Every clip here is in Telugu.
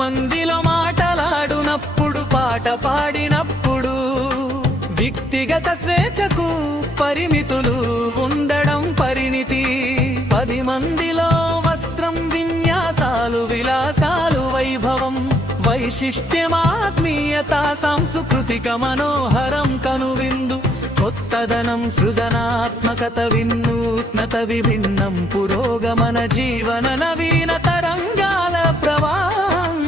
మందిలో మాటలాడునప్పుడు పాట పాడినప్పుడు వ్యక్తిగత స్వేచ్ఛకు పరిమితులు ఉండడం పరిణితి 10 మందిలో వస్త్రం విన్యాసాలు విలాసాలు వైభవం వైశిష్ట్యమాత్మీయత సాంస్కృతిక మనోహరం కనువిందు కొత్తదనం సృజనాత్మకత వినూత్నత విభిన్నం పురోగమన జీవన నవీన తరంగాల ప్రవాహం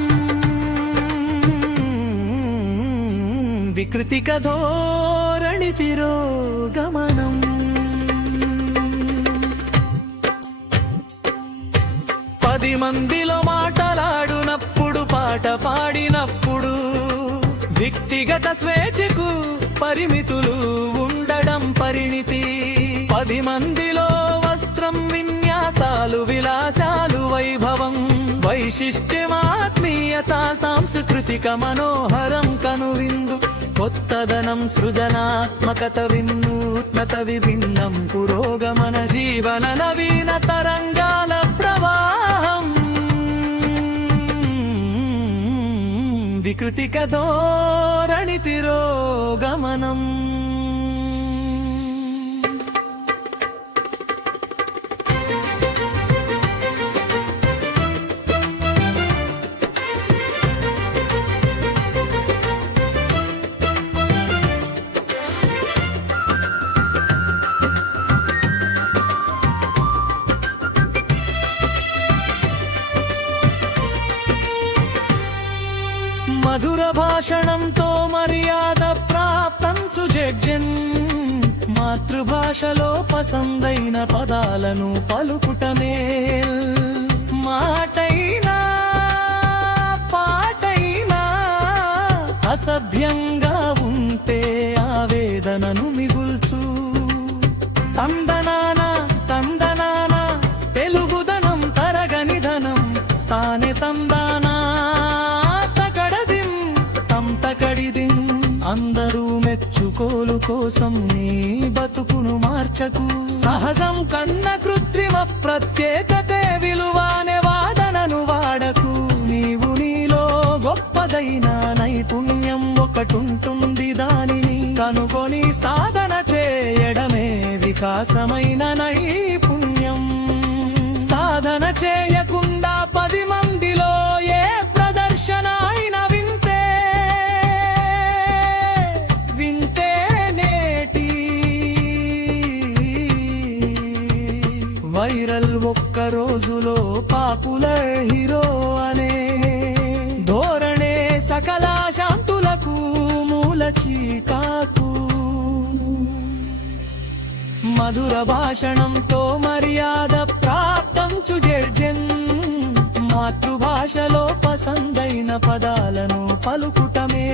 వికృతిక ధోరణి తిరోగమనం పది మందిలో మాటలాడునప్పుడు పాట పాడినప్పుడు వ్యక్తిగత స్వేచ్ఛకు పరిమితులు ఉండడం పరిణితి 10 మందిలో వస్త్రం విన్యాసాలు విలాసాలు వైభవం వైశిష్ట్యమాత్మీయత సాంస్కృతిక మనోహరం కనువిందు కొత్తదనం సృజనాత్మకత వినూత్నత విభిన్నం పురోగమన జీవన నవీన తరంగాల ప్రవాహం వికృతిక ధోరణి తిరోగమనం మధుర భాషణంతో మర్యాద ప్రాప్తంచు జడ్జన్ మాతృభాషలో పసందైన పదాలను పలుకుటమే మాటైనా పాటైనా అసభ్యంగా ఉంటే ఆవేదనను మిగుల్చు తందనాన తందనాన తెలుగుదనం తరగనిధనం తానే తందానా అందరూ మెచ్చుకోలు కోసం నీ బతుకును మార్చకు సహజం కన్న కృత్రిమ ప్రత్యేకతే విలువానే వాదనను వాడకు నీవు నీలో గొప్పదైన నైపుణ్యం ఒకటుంటుంది దానిని కనుగొని సాధన చేయడమే వికాసమైన నైపుణ్యం సాధన చేయకుండా 10 మందిలో ఏ ప్రదర్శన అయినా వైరల్ ఒక్క రోజులో పాపులర్ హీరో అనే ధోరణే సకల శాంతులకు మూల చీకాకు మధుర భాషణంతో మర్యాద ప్రాప్తంచు జడ్జన్ మాతృభాషలో పసందైన పదాలను పలుకుటమే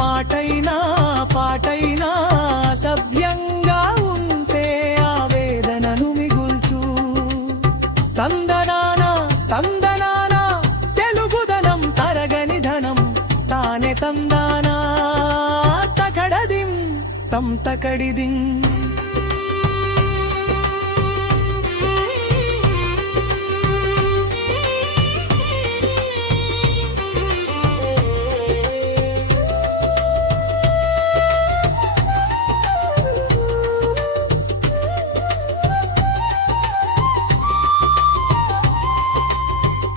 మాటైనా పాటైనా సభ్యంగా ఉంటే ఆవేదనను మిగుల్చు తందనాన తందనాన తెలుగుదనం తరగనిధనం తానే తందానా తకడదిం తం తకడిదిం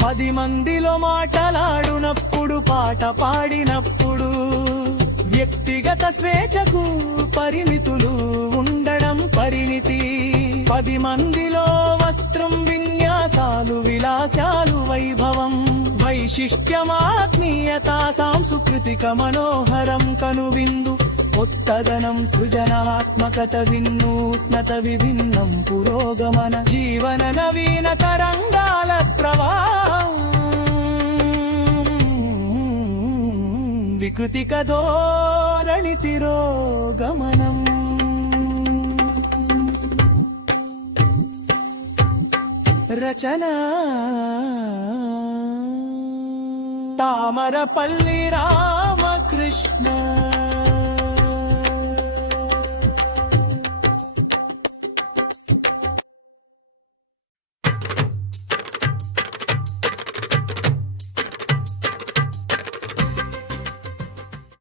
పది మందిలో మాటలాడునప్పుడు పాట పాడినప్పుడు వ్యక్తిగత స్వేచ్ఛకు పరిమితులు ఉండడం పరిణితి 10 మందిలో వస్త్రం విన్యాసాలు విలాసాలు వైభవం వైశిష్ట్యమాత్మీయత సాంస్కృతిక మనోహరం కనువిందు కొత్తదనం సృజనాత్మకత వినూత్నత విభిన్నం పురోగమన జీవన నవీన తరంగాల ప్రవాహం వికృతిక ధోరణి తిరోగమనం రచన తామరపల్లి రామకృష్ణ